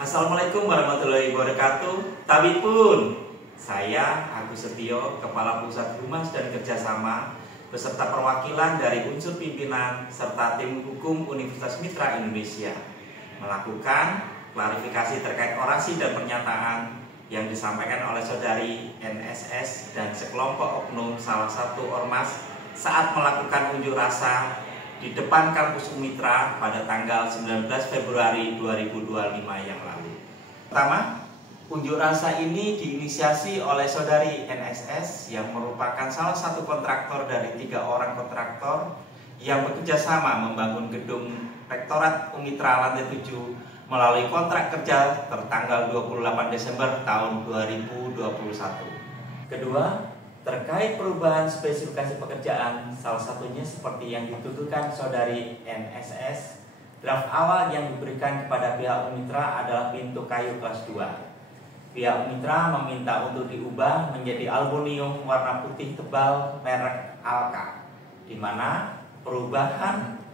Assalamualaikum warahmatullahi wabarakatuh. Tabipun, saya Agus Setio, Kepala Pusat Humas dan Kerjasama, beserta perwakilan dari unsur pimpinan serta tim hukum Universitas Mitra Indonesia, melakukan klarifikasi terkait orasi dan pernyataan yang disampaikan oleh saudari NSS dan sekelompok oknum salah satu ormas saat melakukan unjuk rasa di depan kampus Mitra pada tanggal 19 Februari 2025 yang lalu. Pertama, unjuk rasa ini diinisiasi oleh saudari NSS yang merupakan salah satu kontraktor dari 3 orang kontraktor yang bekerja sama membangun gedung Rektorat Unmitra lantai 7 melalui kontrak kerja tertanggal 28 Desember tahun 2021. Kedua, terkait perubahan spesifikasi pekerjaan, salah satunya seperti yang dituduhkan saudari NSS, draft awal yang diberikan kepada pihak Unmitra adalah pintu kayu kelas 2. Pihak Unmitra meminta untuk diubah menjadi aluminium warna putih tebal merek Alka, di mana perubahan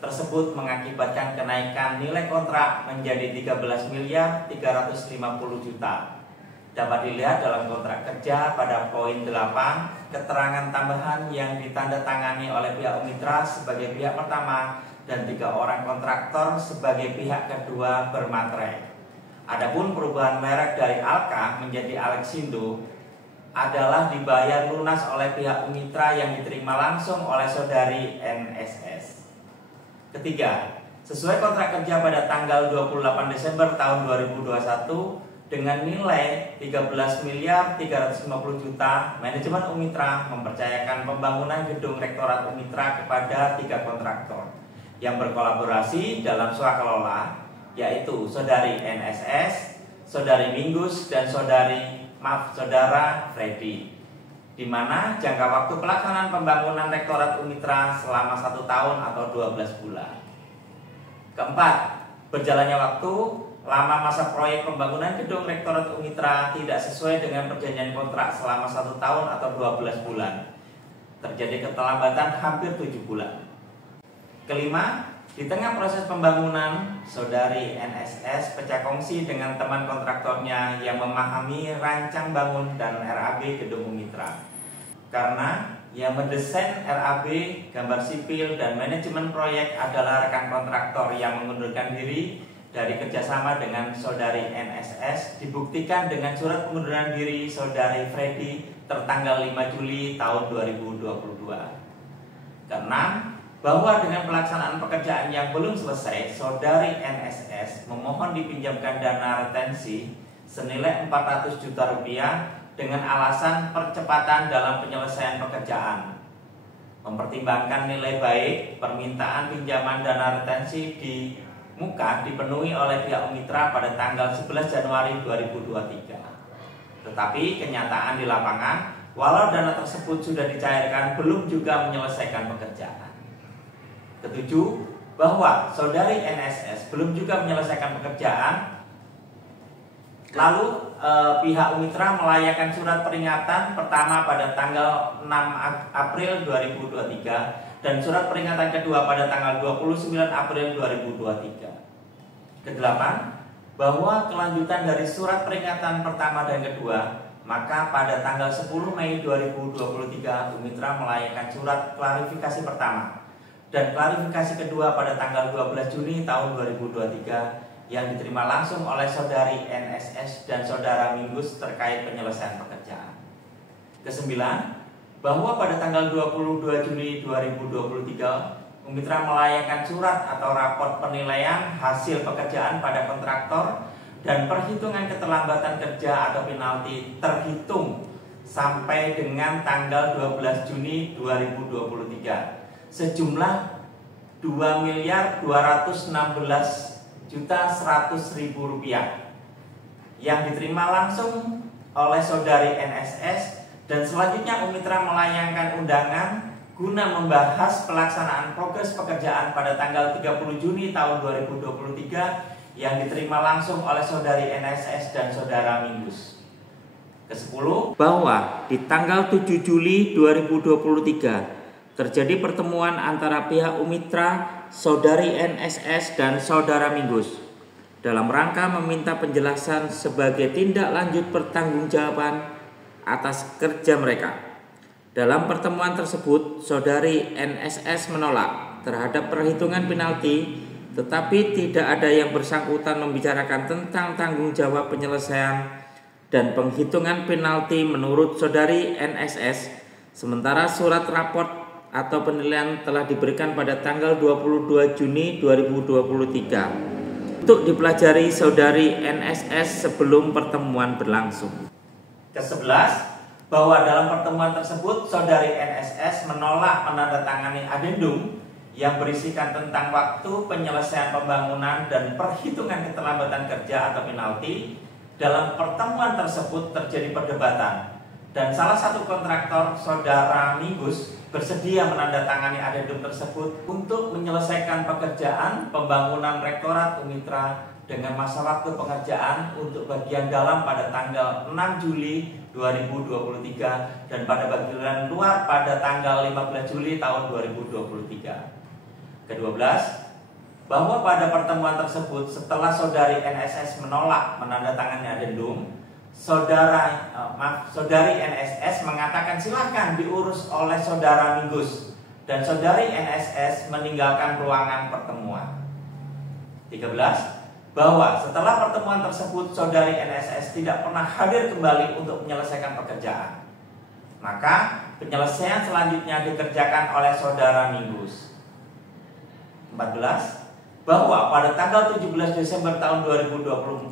tersebut mengakibatkan kenaikan nilai kontrak menjadi 13.350.000.000. Dapat dilihat dalam kontrak kerja pada poin 8, keterangan tambahan yang ditandatangani oleh pihak Unmitra sebagai pihak pertama dan 3 orang kontraktor sebagai pihak kedua bermaterai. Adapun perubahan merek dari Alka menjadi Alexindo adalah dibayar lunas oleh pihak Unmitra yang diterima langsung oleh saudari NSS. Ketiga, sesuai kontrak kerja pada tanggal 28 Desember tahun 2021 dengan nilai 13.350.000.000, manajemen Unmitra mempercayakan pembangunan gedung Rektorat Unmitra kepada 3 kontraktor yang berkolaborasi dalam swakelola, yaitu saudari NSS, saudari Minggus, dan saudara Freddy, di mana jangka waktu pelaksanaan pembangunan Rektorat Unmitra selama 1 tahun atau 12 bulan. Keempat, berjalannya waktu, lama masa proyek pembangunan gedung Rektorat Unmitra tidak sesuai dengan perjanjian kontrak selama 1 tahun atau 12 bulan. Terjadi keterlambatan hampir 7 bulan. Kelima, di tengah proses pembangunan, saudari NSS pecah kongsi dengan teman kontraktornya yang memahami rancang bangun dan RAB gedung Unmitra. Karena yang mendesain RAB, gambar sipil, dan manajemen proyek adalah rekan kontraktor yang mengundurkan diri dari kerjasama dengan saudari NSS, dibuktikan dengan surat pengunduran diri saudari Freddy tertanggal 5 Juli tahun 2022. Keenam, bahwa dengan pelaksanaan pekerjaan yang belum selesai, saudari NSS memohon dipinjamkan dana retensi senilai 400 juta rupiah dengan alasan percepatan dalam penyelesaian pekerjaan. Mempertimbangkan nilai baik, permintaan pinjaman dana retensi di muka dipenuhi oleh pihak Unmitra pada tanggal 11 Januari 2023. Tetapi kenyataan di lapangan, walau dana tersebut sudah dicairkan, belum juga menyelesaikan pekerjaan. Ketujuh, bahwa saudari NSS belum juga menyelesaikan pekerjaan. Lalu pihak Unmitra melayangkan surat peringatan pertama pada tanggal 6 April 2023 dan surat peringatan kedua pada tanggal 29 April 2023. Kedelapan, bahwa kelanjutan dari surat peringatan pertama dan kedua, maka pada tanggal 10 Mei 2023 Unmitra melayangkan surat klarifikasi pertama dan klarifikasi kedua pada tanggal 12 Juni tahun 2023 yang diterima langsung oleh saudari NSS dan saudara Minggus terkait penyelesaian pekerjaan. Kesembilan, bahwa pada tanggal 22 Juli 2023 Unmitra melayangkan surat atau raport penilaian hasil pekerjaan pada kontraktor dan perhitungan keterlambatan kerja atau penalti terhitung sampai dengan tanggal 12 Juni 2023 sejumlah 2.216.100.000 rupiah yang diterima langsung oleh saudari NSS. Dan selanjutnya Unmitra melayangkan undangan guna membahas pelaksanaan progres pekerjaan pada tanggal 30 Juni tahun 2023 yang diterima langsung oleh saudari NSS dan saudara Minggus. Ke-10, bahwa di tanggal 7 Juli 2023 terjadi pertemuan antara pihak Unmitra, saudari NSS dan saudara Minggus. dalam rangka meminta penjelasan sebagai tindak lanjut pertanggungjawaban atas kerja mereka. Dalam pertemuan tersebut, Saudari NSS menolak terhadap perhitungan penalti, tetapi tidak ada yang bersangkutan membicarakan tentang tanggung jawab penyelesaian dan penghitungan penalti menurut Saudari NSS. Sementara surat raport atau penilaian telah diberikan pada tanggal 22 Juni 2023 untuk dipelajari Saudari NSS sebelum pertemuan berlangsung. Ke-11, bahwa dalam pertemuan tersebut Saudari NSS menolak menandatangani adendum yang berisikan tentang waktu penyelesaian pembangunan dan perhitungan keterlambatan kerja atau penalti. Dalam pertemuan tersebut terjadi perdebatan dan salah satu kontraktor, Saudara Minggus, bersedia menandatangani adendum tersebut untuk menyelesaikan pekerjaan pembangunan Rektorat Unmitra dengan masa waktu pengerjaan untuk bagian dalam pada tanggal 6 Juli 2023 dan pada bagian luar pada tanggal 15 Juli tahun 2023. Ke-12, bahwa pada pertemuan tersebut setelah Saudari NSS menolak menandatangani adendum, Saudari NSS mengatakan silakan diurus oleh Saudara Minggus dan Saudari NSS meninggalkan ruangan pertemuan. 13, bahwa setelah pertemuan tersebut Saudari NSS tidak pernah hadir kembali untuk menyelesaikan pekerjaan. Maka penyelesaian selanjutnya dikerjakan oleh Saudara Minggus. 14, bahwa pada tanggal 17 Desember tahun 2024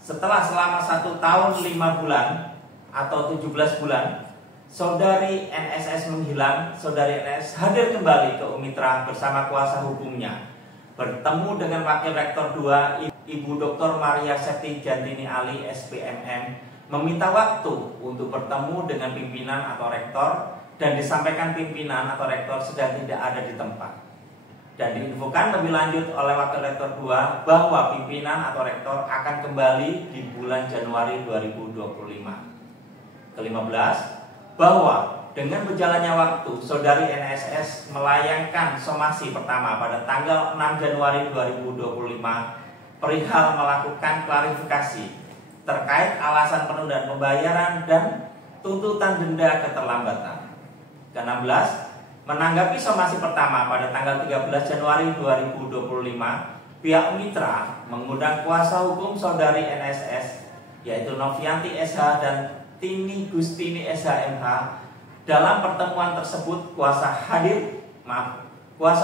setelah selama 1 tahun 5 bulan atau 17 bulan Saudari NSS menghilang, Saudari NSS hadir kembali ke Unmitra bersama kuasa hukumnya, bertemu dengan Wakil Rektor 2 Ibu Dr. Maria Septi Jantini Ali SPMM, meminta waktu untuk bertemu dengan pimpinan atau rektor dan disampaikan pimpinan atau rektor sedang tidak ada di tempat. Dan diinfokan lebih lanjut oleh Wakil Rektor 2 bahwa pimpinan atau rektor akan kembali di bulan Januari 2025. Ke-15, bahwa dengan berjalannya waktu Saudari NSS melayangkan somasi pertama pada tanggal 6 Januari 2025 perihal melakukan klarifikasi terkait alasan penundaan pembayaran dan tuntutan denda keterlambatan. Ke-16, menanggapi somasi pertama pada tanggal 13 Januari 2025, pihak Unmitra mengundang kuasa hukum Saudari NSS yaitu Novianti SH dan Tini Gustini SHMH. Dalam pertemuan tersebut kuasa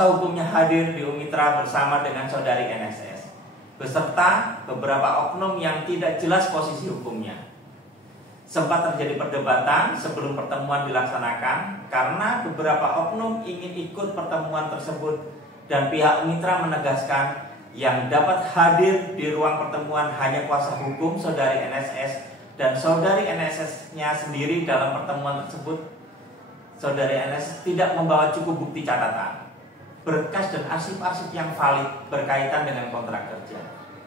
hukumnya hadir di Unmitra bersama dengan Saudari NSS beserta beberapa oknum yang tidak jelas posisi hukumnya. Sempat terjadi perdebatan sebelum pertemuan dilaksanakan karena beberapa oknum ingin ikut pertemuan tersebut dan pihak Unmitra menegaskan yang dapat hadir di ruang pertemuan hanya kuasa hukum Saudari NSS dan Saudari NSS-nya sendiri. Dalam pertemuan tersebut Saudari NSS tidak membawa cukup bukti catatan, berkas dan arsip-arsip yang valid berkaitan dengan kontrak kerja,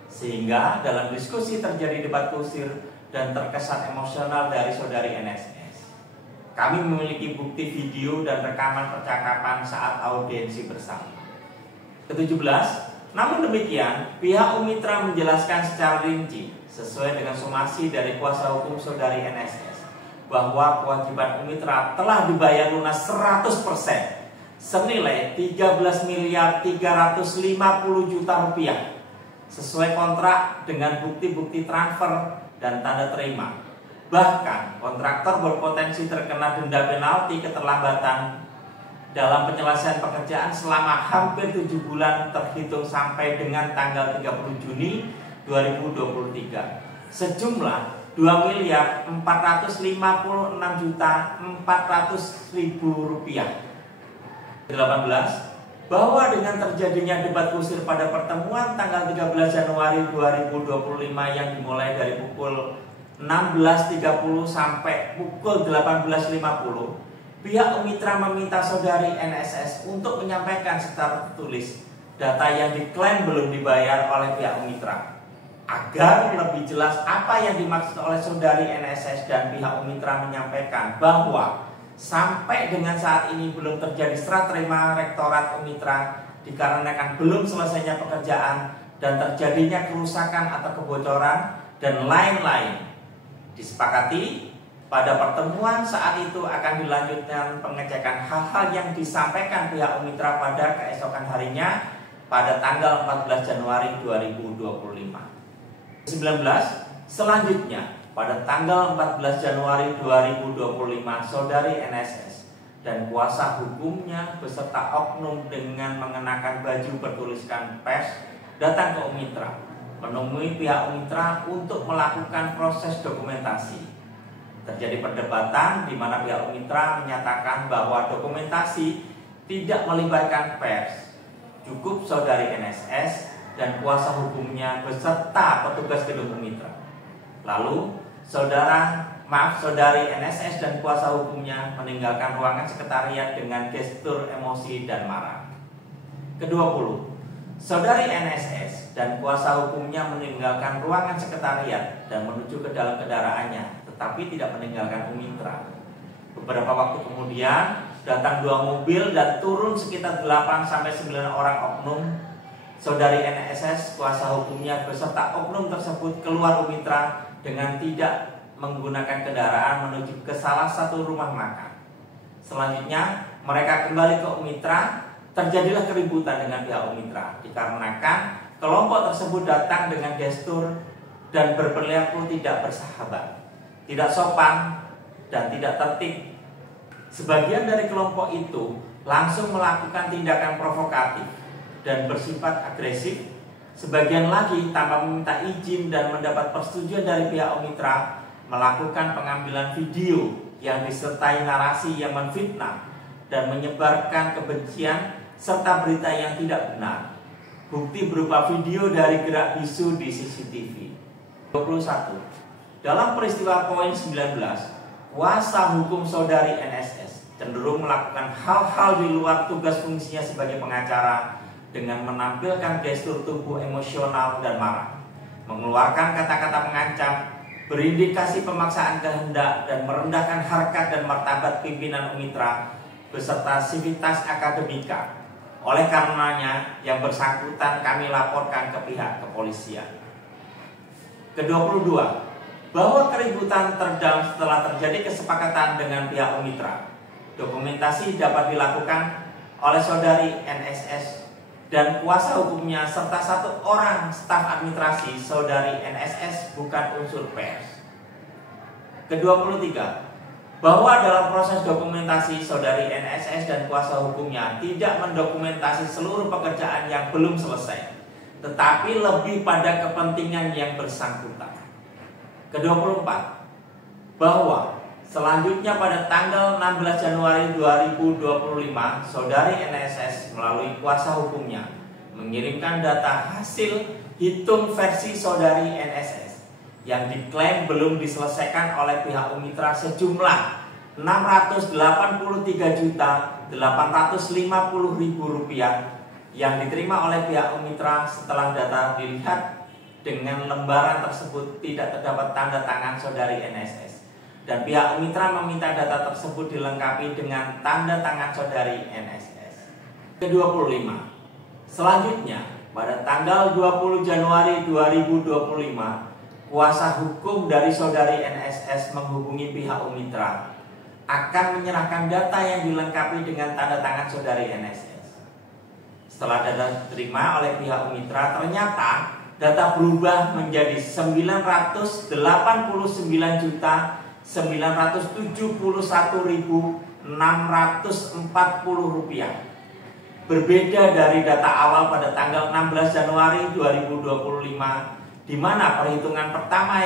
sehingga dalam diskusi terjadi debat kusir dan terkesan emosional dari Saudari NSS. Kami memiliki bukti video dan rekaman percakapan saat audiensi bersama. Ke-17, namun demikian pihak Unmitra menjelaskan secara rinci sesuai dengan somasi dari kuasa hukum Saudari NSS bahwa kewajiban Unmitra telah dibayar lunas 100% senilai 13.350 juta rupiah sesuai kontrak dengan bukti-bukti transfer dan tanda terima. Bahkan kontraktor berpotensi terkena denda penalti keterlambatan dalam penyelesaian pekerjaan selama hampir 7 bulan terhitung sampai dengan tanggal 30 Juni 2023 sejumlah 2.456.400.000 rupiah. 18, bahwa dengan terjadinya debat kusir pada pertemuan tanggal 13 Januari 2025 yang dimulai dari pukul 16.30 sampai pukul 18.50, pihak Unmitra meminta Saudari NSS untuk menyampaikan secara tertulis data yang diklaim belum dibayar oleh pihak Unmitra agar lebih jelas apa yang dimaksud oleh Saudari NSS dan pihak Unmitra menyampaikan bahwa sampai dengan saat ini belum terjadi serah terima Rektorat Unmitra dikarenakan belum selesainya pekerjaan dan terjadinya kerusakan atau kebocoran dan lain-lain. Disepakati pada pertemuan saat itu akan dilanjutkan pengecekan hal-hal yang disampaikan pihak Umitra pada keesokan harinya pada tanggal 14 Januari 2025. 19. Selanjutnya pada tanggal 14 Januari 2025 saudari NSS dan kuasa hukumnya beserta oknum dengan mengenakan baju bertuliskan pers datang ke Umitra, menemui pihak Umitra untuk melakukan proses dokumentasi. Terjadi perdebatan di mana pihak Umitra menyatakan bahwa dokumentasi tidak melibatkan pers. Cukup saudari NSS dan kuasa hukumnya beserta petugas gedung Umitra. Lalu saudari NSS dan kuasa hukumnya meninggalkan ruangan sekretariat dengan gestur emosi dan marah. Ke-20. Saudari NSS dan kuasa hukumnya meninggalkan ruangan sekretariat dan menuju ke dalam kendaraannya, tetapi tidak meninggalkan Umitra. Beberapa waktu kemudian datang 2 mobil dan turun sekitar 8-9 orang oknum. Saudari NSS kuasa hukumnya beserta oknum tersebut keluar Umitra dengan tidak menggunakan kendaraan menuju ke salah satu rumah makan. Selanjutnya mereka kembali ke Umitra. Terjadilah keributan dengan pihak Umitra dikarenakan kelompok tersebut datang dengan gestur dan berperilaku tidak bersahabat, tidak sopan, dan tidak tertib. Sebagian dari kelompok itu langsung melakukan tindakan provokatif dan bersifat agresif. Sebagian lagi tanpa meminta izin dan mendapat persetujuan dari pihak Umitra melakukan pengambilan video yang disertai narasi yang menfitnah dan menyebarkan kebencian serta berita yang tidak benar. Bukti berupa video dari gerak bisu di CCTV. 21. Dalam peristiwa poin 19, kuasa hukum saudari NSS cenderung melakukan hal-hal di luar tugas fungsinya sebagai pengacara dengan menampilkan gestur tubuh emosional dan marah, mengeluarkan kata-kata mengancam, berindikasi pemaksaan kehendak dan merendahkan harkat dan martabat pimpinan Umitra beserta sivitas akademika. Oleh karenanya yang bersangkutan kami laporkan ke pihak kepolisian. Ke-22. Bahwa keributan teredam setelah terjadi kesepakatan dengan pihak Umitra. Dokumentasi dapat dilakukan oleh saudari NSS dan kuasa hukumnya serta 1 orang staf administrasi saudari NSS bukan unsur pers. Ke-23. Bahwa dalam proses dokumentasi saudari NSS dan kuasa hukumnya tidak mendokumentasi seluruh pekerjaan yang belum selesai, tetapi lebih pada kepentingan yang bersangkutan. Ke-24. Bahwa selanjutnya pada tanggal 16 Januari 2025 saudari NSS melalui kuasa hukumnya mengirimkan data hasil hitung versi saudari NSS yang diklaim belum diselesaikan oleh pihak Umitra sejumlah Rp683.850.000 yang diterima oleh pihak Umitra setelah data dilihat dengan lembaran tersebut tidak terdapat tanda tangan saudari NSS dan pihak Umitra meminta data tersebut dilengkapi dengan tanda tangan saudari NSS. Ke-25. Selanjutnya pada tanggal 20 Januari 2025 kuasa hukum dari saudari NSS menghubungi pihak Umitra akan menyerahkan data yang dilengkapi dengan tanda tangan saudari NSS. Setelah data diterima oleh pihak Umitra, ternyata data berubah menjadi Rp989.971.640. Berbeda dari data awal pada tanggal 16 Januari 2025 di mana perhitungan pertama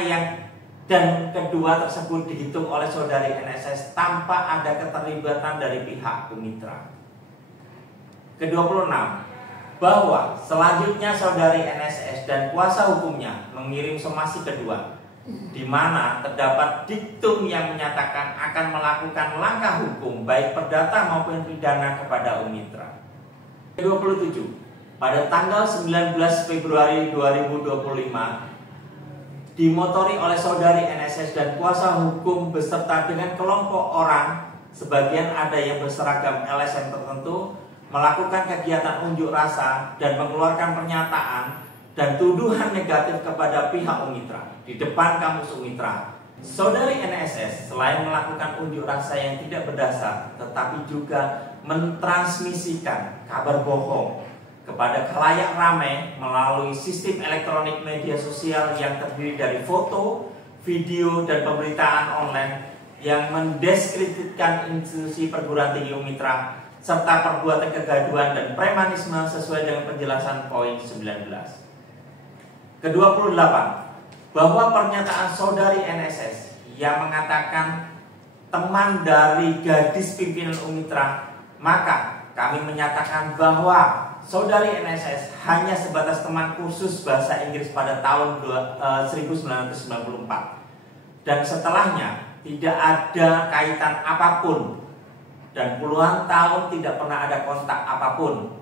dan kedua tersebut dihitung oleh saudari NSS tanpa ada keterlibatan dari pihak Umitra. Ke-26. Bahwa selanjutnya saudari NSS dan kuasa hukumnya mengirim somasi kedua di mana terdapat diktum yang menyatakan akan melakukan langkah hukum baik perdata maupun pidana kepada Umitra. Ke-27. Pada tanggal 19 Februari 2025 dimotori oleh saudari NSS dan kuasa hukum beserta dengan kelompok orang, sebagian ada yang berseragam LSM tertentu, melakukan kegiatan unjuk rasa dan mengeluarkan pernyataan dan tuduhan negatif kepada pihak Umitra di depan kampus Umitra, saudari NSS selain melakukan unjuk rasa yang tidak berdasar, tetapi juga mentransmisikan kabar bohong kepada khalayak ramai melalui sistem elektronik media sosial yang terdiri dari foto, video, dan pemberitaan online yang mendiskreditkan institusi perguruan tinggi Umitra serta perbuatan kegaduhan dan premanisme sesuai dengan penjelasan poin 19. Ke-28, bahwa pernyataan saudari NSS yang mengatakan teman dari gadis pimpinan Umitra, maka kami menyatakan bahwa saudari NSS hanya sebatas teman kursus bahasa Inggris pada tahun 1994 dan setelahnya tidak ada kaitan apapun dan puluhan tahun tidak pernah ada kontak apapun.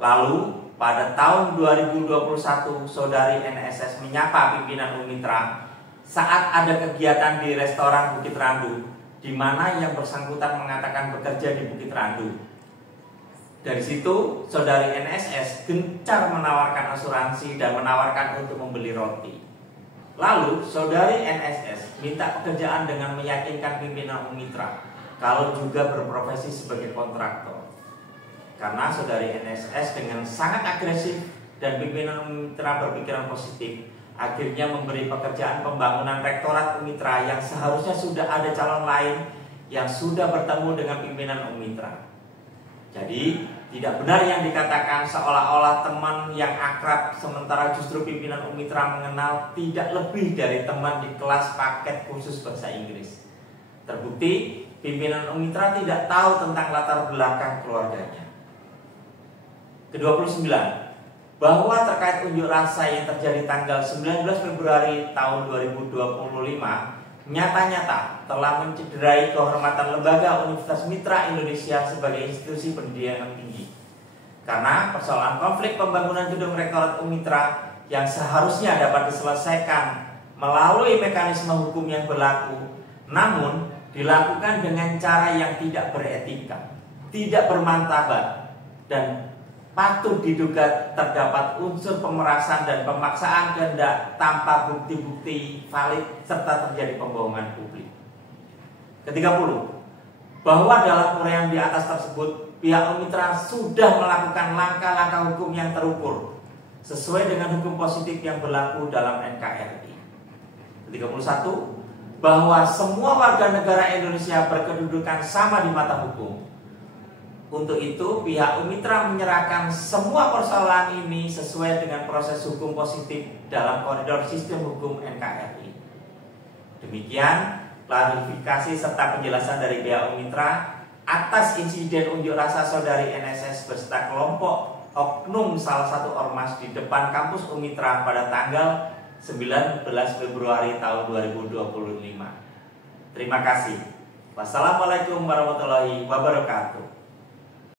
Lalu pada tahun 2021 saudari NSS menyapa pimpinan Umitra saat ada kegiatan di restoran Bukit Randu, di mana yang bersangkutan mengatakan bekerja di Bukit Randu. Dari situ saudari NSS gencar menawarkan asuransi dan menawarkan untuk membeli roti. Lalu saudari NSS minta pekerjaan dengan meyakinkan pimpinan Umitra kalau juga berprofesi sebagai kontraktor. Karena saudari NSS dengan sangat agresif dan pimpinan Umitra berpikiran positif, akhirnya memberi pekerjaan pembangunan rektorat Umitra yang seharusnya sudah ada calon lain yang sudah bertemu dengan pimpinan Umitra. Jadi tidak benar yang dikatakan seolah-olah teman yang akrab, sementara justru pimpinan Umitra mengenal tidak lebih dari teman di kelas paket khusus bahasa Inggris. Terbukti pimpinan Umitra tidak tahu tentang latar belakang keluarganya. Ke-29, bahwa terkait unjuk rasa yang terjadi tanggal 19 Februari tahun 2025 nyata-nyata telah mencederai kehormatan lembaga Universitas Mitra Indonesia sebagai institusi pendidikan tinggi. Karena persoalan konflik pembangunan gedung rektorat Umitra yang seharusnya dapat diselesaikan melalui mekanisme hukum yang berlaku, namun dilakukan dengan cara yang tidak beretika, tidak bermartabat, dan patut diduga terdapat unsur pemerasan dan pemaksaan kehendak tanpa bukti-bukti valid serta terjadi pembohongan publik. Ke-30, bahwa dalam uraian di atas tersebut pihak Umitra sudah melakukan langkah-langkah hukum yang terukur sesuai dengan hukum positif yang berlaku dalam NKRI. Ke-31, bahwa semua warga negara Indonesia berkedudukan sama di mata hukum. Untuk itu, pihak Umitra menyerahkan semua persoalan ini sesuai dengan proses hukum positif dalam koridor sistem hukum NKRI. Demikian klarifikasi serta penjelasan dari pihak Umitra atas insiden unjuk rasa saudari NSS beserta kelompok oknum salah satu ormas di depan kampus Umitra pada tanggal 19 Februari tahun 2025. Terima kasih. Wassalamualaikum warahmatullahi wabarakatuh.